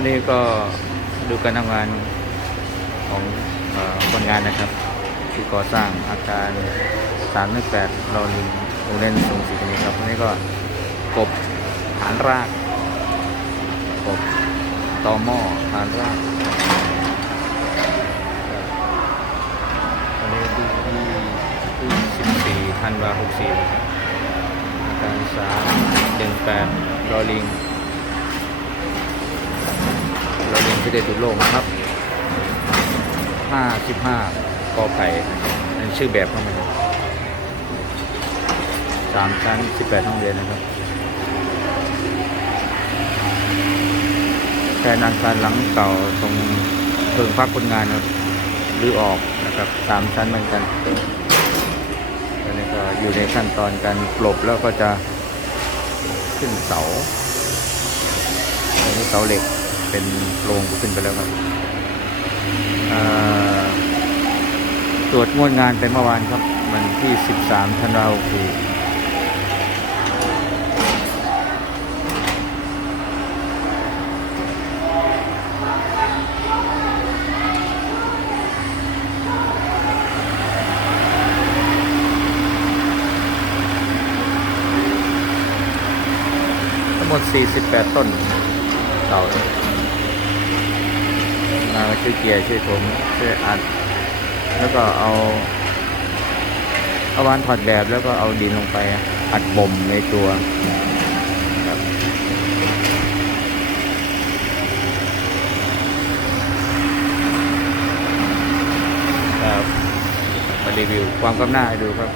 อันนี้ก็ดูการทำงานของคนงานนะครับ ที่ก่อสร้างอาคารสามแปดรอลิงโรงเรียนสูงสีนี้ครับอันนี้ก็กบฐานรากกบตอหม้อฐานรากอันนี้ดูที่ที่สิบสี่ธันวาหกสี่นะครับอาคารสามหนึ่งแปดรอลิง เราเรียน ที่เดตุโลกนะครับ 55กอไผ่นั่นชื่อแบบเข้ามาสามชั้น 18 ห้องเรียนนะครับแทนอาคารหลังเก่าตรงเพิงพักคนงานครับหรือออกนะครับสามชั้นเหมือนกันตอนนี้ก็อยู่ในขั้นตอนการกลบแล้วก็จะขึ้นเสาอันนี้เสาเหล็ก เป็นโรงขึ้นไปแล้วครับตรวจงวดงานไปเมื่อวานครับวันที่ 13ธันวาคมคือทั้งหมด 48 ต้นเสามา ช่วยเกียร์ช่วยผมช่วยอัด แล้วก็เอาเอาวานถอดแบบแล้วก็เอาดินลงไปอัดบ่มในตัวครับครับมารีวิวความก้าวหน้าให้ดูครับ